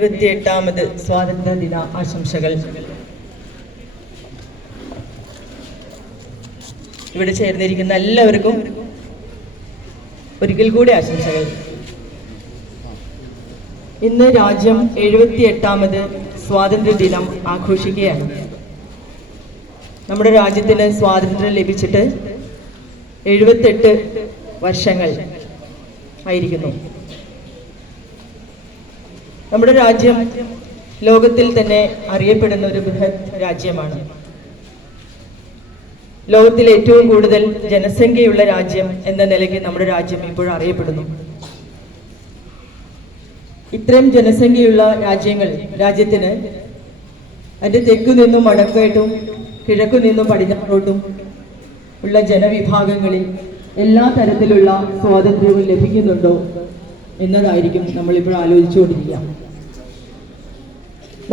78ാമത് സ്വാതന്ത്ര്യദിന ആശംസകൾ. ഇവിടെ ചേർന്നിരിക്കുന്ന എല്ലാവർക്കും ഒരിക്കൽ കൂടി ആശംസകൾ. ഇന്ന് രാജ്യം 78ാമത് സ്വാതന്ത്ര്യദിനം ആഘോഷിക്കുകയാണ്. നമ്മുടെ രാജ്യത്തിന് സ്വാതന്ത്ര്യം ലഭിച്ചിട്ട് 78 വർഷങ്ങൾ ആയിരിക്കുന്നു. നമ്മുടെ രാജ്യം ലോകത്തിൽ തന്നെ അറിയപ്പെടുന്ന ഒരു ബൃഹത് രാജ്യമാണ്. ലോകത്തിൽ ഏറ്റവും കൂടുതൽ ജനസംഖ്യയുള്ള രാജ്യം എന്ന നിലയ്ക്ക് നമ്മുടെ രാജ്യം ഇപ്പോൾ അറിയപ്പെടുന്നു. ഇത്രയും ജനസംഖ്യയുള്ള രാജ്യത്തിന് അതിൻ്റെ തെക്കു നിന്നും വടക്കോട്ടും കിഴക്കു നിന്നും പടിഞ്ഞാറോട്ടും ഉള്ള ജനവിഭാഗങ്ങളിൽ എല്ലാ തരത്തിലുള്ള സ്വാതന്ത്ര്യവും ലഭിക്കുന്നുണ്ടോ എന്നതായിരിക്കും നമ്മളിപ്പോൾ ആലോചിച്ചുകൊണ്ടിരിക്കുക.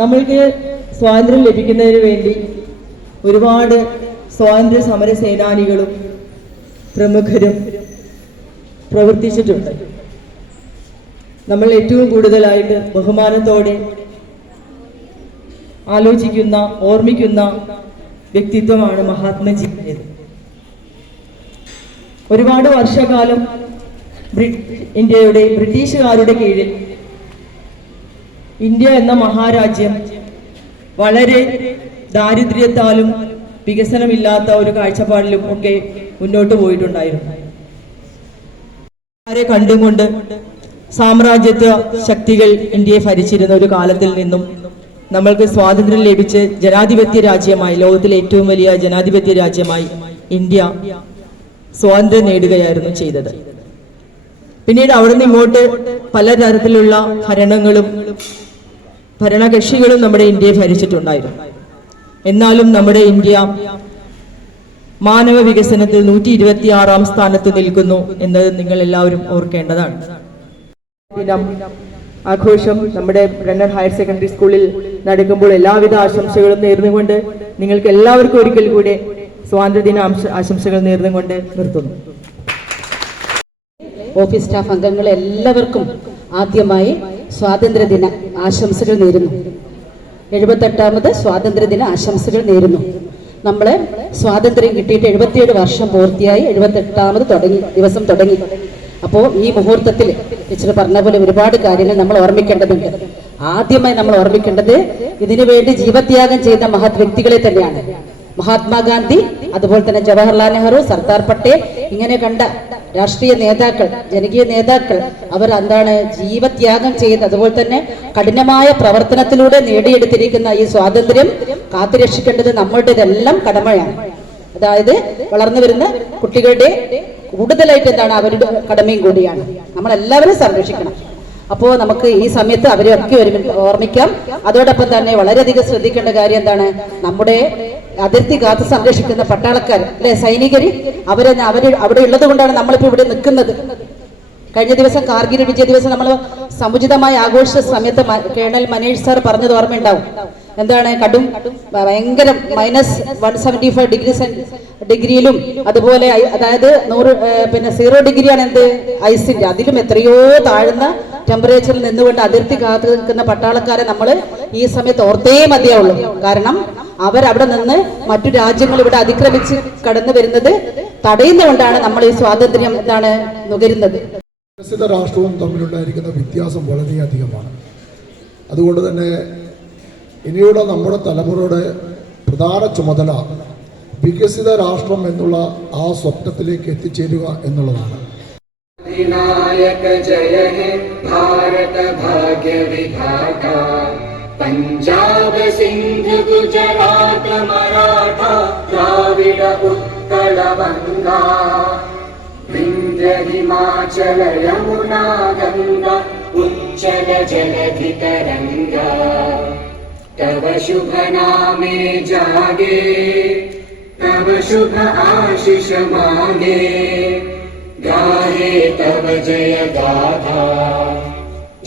നമ്മൾക്ക് സ്വാതന്ത്ര്യം ലഭിക്കുന്നതിന് വേണ്ടി ഒരുപാട് സ്വാതന്ത്ര്യ സമര സേനാനികളും പ്രമുഖരും പ്രവർത്തിച്ചിട്ടുണ്ട്. നമ്മൾ ഏറ്റവും കൂടുതലായിട്ട് ബഹുമാനത്തോടെ ആലോചിക്കുന്ന ഓർമ്മിക്കുന്ന വ്യക്തിത്വമാണ് മഹാത്മജിയുടേത്. ഒരുപാട് വർഷകാലം ഇന്ത്യയുടെ ബ്രിട്ടീഷുകാരുടെ കീഴിൽ ഇന്ത്യ എന്ന മഹാരാജ്യം വളരെ ദാരിദ്ര്യത്താലും വികസനമില്ലാത്ത ഒരു കാഴ്ചപ്പാടിലും ഒക്കെ മുന്നോട്ട് പോയിട്ടുണ്ടായിരുന്നു. ആരെ കണ്ടുകൊണ്ട് സാമ്രാജ്യത്വ ശക്തികൾ ഇന്ത്യയെ ഭരിച്ചിരുന്ന ഒരു കാലത്തിൽ നിന്നും നമ്മൾക്ക് സ്വാതന്ത്ര്യം ലഭിച്ച് ജനാധിപത്യ രാജ്യമായി, ലോകത്തിലെ ഏറ്റവും വലിയ ജനാധിപത്യ രാജ്യമായി ഇന്ത്യ സ്വാതന്ത്ര്യം നേടുകയായിരുന്നു ചെയ്തത്. പിന്നീട് അവിടെ നിന്ന് ഇങ്ങോട്ട് പലതരത്തിലുള്ള ഭരണകക്ഷികളും നമ്മുടെ ഇന്ത്യയെ ഭരിച്ചിട്ടുണ്ടായിരുന്നു. എന്നാലും നമ്മുടെ ഇന്ത്യ മാനവ വികസനത്തിൽ 126ാം സ്ഥാനത്ത് നിൽക്കുന്നു എന്നത് നിങ്ങൾ എല്ലാവരും ഓർക്കേണ്ടതാണ്. ദിനം ആഘോഷം നമ്മുടെ ബ്രണ്ണൻ ഹയർ സെക്കൻഡറി സ്കൂളിൽ നടക്കുമ്പോൾ എല്ലാവിധ ആശംസകളും നേർന്നുകൊണ്ട് നിങ്ങൾക്ക് എല്ലാവർക്കും ഒരിക്കൽ കൂടെ സ്വാതന്ത്ര്യദിന ആശംസകൾ നേർന്നുകൊണ്ട് നിർത്തുന്നു. ഓഫീസ് സ്റ്റാഫ് അംഗങ്ങൾ എല്ലാവർക്കും ആദ്യമായി സ്വാതന്ത്ര്യദിന ആശംസകൾ നേരുന്നു. 78ാമത് സ്വാതന്ത്ര്യദിന ആശംസകൾ നേരുന്നു. നമ്മൾ സ്വാതന്ത്ര്യം കിട്ടിയിട്ട് 77 വർഷം പൂർത്തിയായി. 78ാമത് ദിവസം തുടങ്ങി. അപ്പോൾ ഈ മുഹൂർത്തത്തിൽ ടീച്ചർ പറഞ്ഞ പോലെ ഒരുപാട് കാര്യങ്ങൾ നമ്മൾ ഓർമ്മിക്കേണ്ടതുണ്ട്. ആദ്യമായി നമ്മൾ ഓർമ്മിക്കേണ്ടത് ഇതിനു വേണ്ടി ജീവത്യാഗം ചെയ്ത മഹത് വ്യക്തികളെ തന്നെയാണ്. മഹാത്മാഗാന്ധി, അതുപോലെ തന്നെ ജവഹർലാൽ നെഹ്റു, സർദാർ പട്ടേൽ, ഇങ്ങനെ കണ്ട രാഷ്ട്രീയ നേതാക്കൾ, ജനകീയ നേതാക്കൾ അവർ എന്താണ് ജീവത്യാഗം ചെയ്ത്, അതുപോലെ തന്നെ കഠിനമായ പ്രവർത്തനത്തിലൂടെ നേടിയെടുത്തിരിക്കുന്ന ഈ സ്വാതന്ത്ര്യം കാത്തുരക്ഷിക്കേണ്ടത് നമ്മളുടേതെല്ലാം കടമയാണ്. അതായത് വളർന്നു വരുന്ന കുട്ടികളുടെ കൂടുതലായിട്ട് എന്താണ് അവരുടെ കടമയും കൂടിയാണ്. നമ്മളെല്ലാവരും സംരക്ഷിക്കണം. അപ്പോൾ നമുക്ക് ഈ സമയത്ത് അവരെയൊക്കെ ഓർമ്മിക്കാം. അതോടൊപ്പം തന്നെ വളരെയധികം ശ്രദ്ധിക്കേണ്ട കാര്യം എന്താണ്, നമ്മുടെ അതിർത്തി കാത്തു സംരക്ഷിക്കുന്ന പട്ടാളക്കാർ അല്ലെ, സൈനികര്, അവർ അവിടെ ഉള്ളത് കൊണ്ടാണ് നമ്മളിപ്പോൾ ഇവിടെ നിൽക്കുന്നത്. കഴിഞ്ഞ ദിവസം കാർഗിൽ വിജയ ദിവസം നമ്മൾ സമുചിതമായ ആഘോഷ സമയത്ത് കേണൽ മനീഷ് സാർ പറഞ്ഞത് ഓർമ്മയുണ്ടാവും. എന്താണ്, ഭയങ്കര -175 ഡിഗ്രിയിലും അതുപോലെ അതായത് 0 ഡിഗ്രിയാണ് എന്ത് ഐസിന്റെ, അതിലും എത്രയോ താഴ്ന്ന ടെമ്പറേച്ചറിൽ നിന്നുകൊണ്ട് അതിർത്തി കാത്തു നിൽക്കുന്ന പട്ടാളക്കാരെ നമ്മൾ ഈ സമയത്ത് ഓർത്തേ മതിയാവുള്ളൂ. കാരണം അവരവിടെ നിന്ന് മറ്റു രാജ്യങ്ങൾ ഇവിടെ അതിക്രമിച്ച് കടന്നു വരുന്നത് തടയുന്നതുകൊണ്ടാണ് നമ്മൾ ഈ സ്വാതന്ത്ര്യം എന്താണ് നുകരുന്നത്. വികസിത രാഷ്ട്രവും തമ്മിലുണ്ടായിരിക്കുന്ന വ്യത്യാസം വളരെയധികമാണ്. അതുകൊണ്ട് തന്നെ ഇനിയുള്ള നമ്മുടെ തലമുറയുടെ പ്രധാന ചുമതല വികസിത രാഷ്ട്രം എന്നുള്ള ആ സ്വപ്നത്തിലേക്ക് എത്തിച്ചേരുക എന്നുള്ളതാണ്. വിനായക ജയ ഹേ ഭാരത ഭാഗ്യ വിധാത, പഞ്ചാബ് സിന്ധ് ഗുജറാത്ത് മറാഠ ദ്രാവിഡ ഉത്കള വംഗ, വിന്ധ്യ ഹിമാചല യമുനാ ഗംഗ ഉജ്ജല ജലധി തരംഗ, तव शुभ नामे जागे, तव शुभ आशीष मांगे, गाहे तव जय गाथा.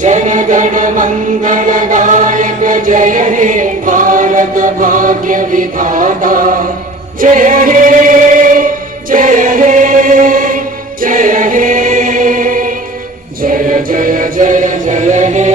जनगण मंगलदायक जय हे भारत भाग्य विधाता जय हे जय हे जय हे जय जय जय जय हे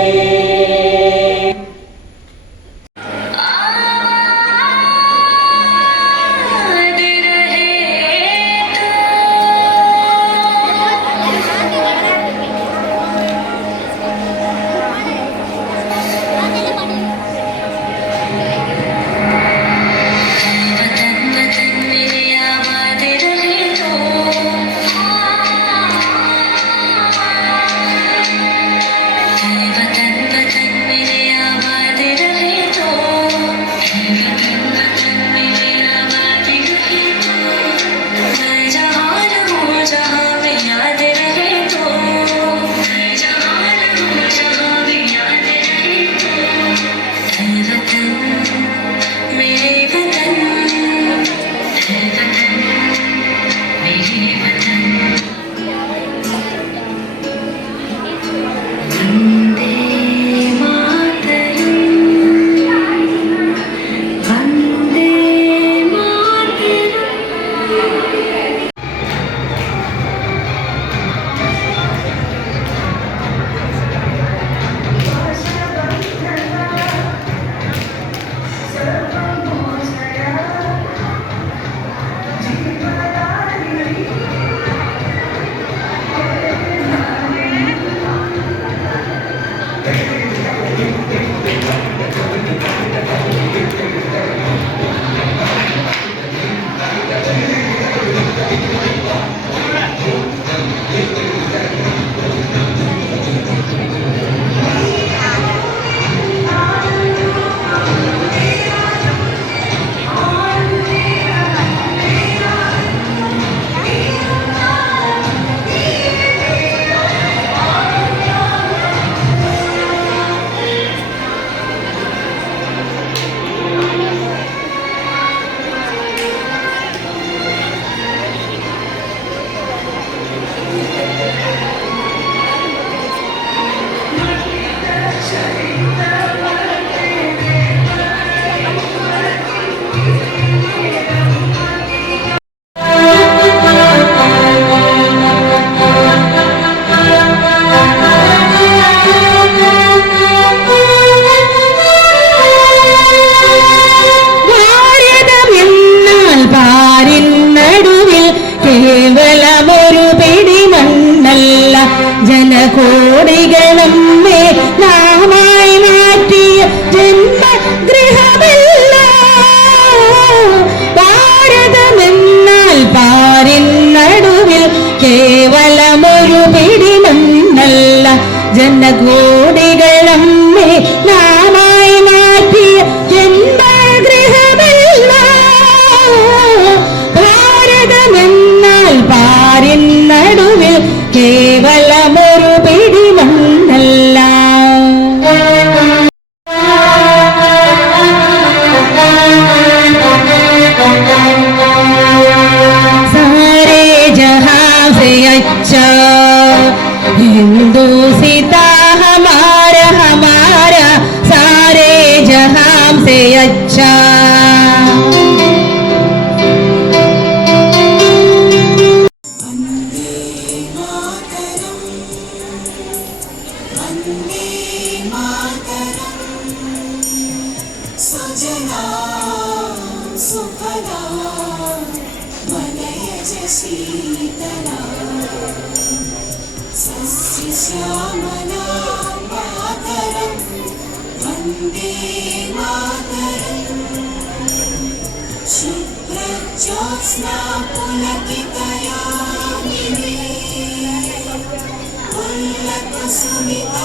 ജനകോടികളമ്മേ നാമായി മാറ്റിയ ജന്മഗൃഹമല്ല ഭാരതമെന്നാൽ പാരിൻ നടുവിൽ കേവലമൊരു പിടിമണ്ണല്ല ജനകോടികളമ്മേ നാമായി മാറ്റിയ ജന്മഗൃഹമല്ല ഭാരതമെന്നാൽ പാരിൻ നടുവിൽ കേവലമൊരു പിടിമണ്ണല്ല സാരേ ജഹാं से अच्छा हिंदू सीता हमारा हमारा सारे जहां से अच्छा शीतला सस्यश्यामला मातरं वन्दे मातरं शुभ्रज्योत्स्ना पुलकितयामिनी पुल्लकुसुमिता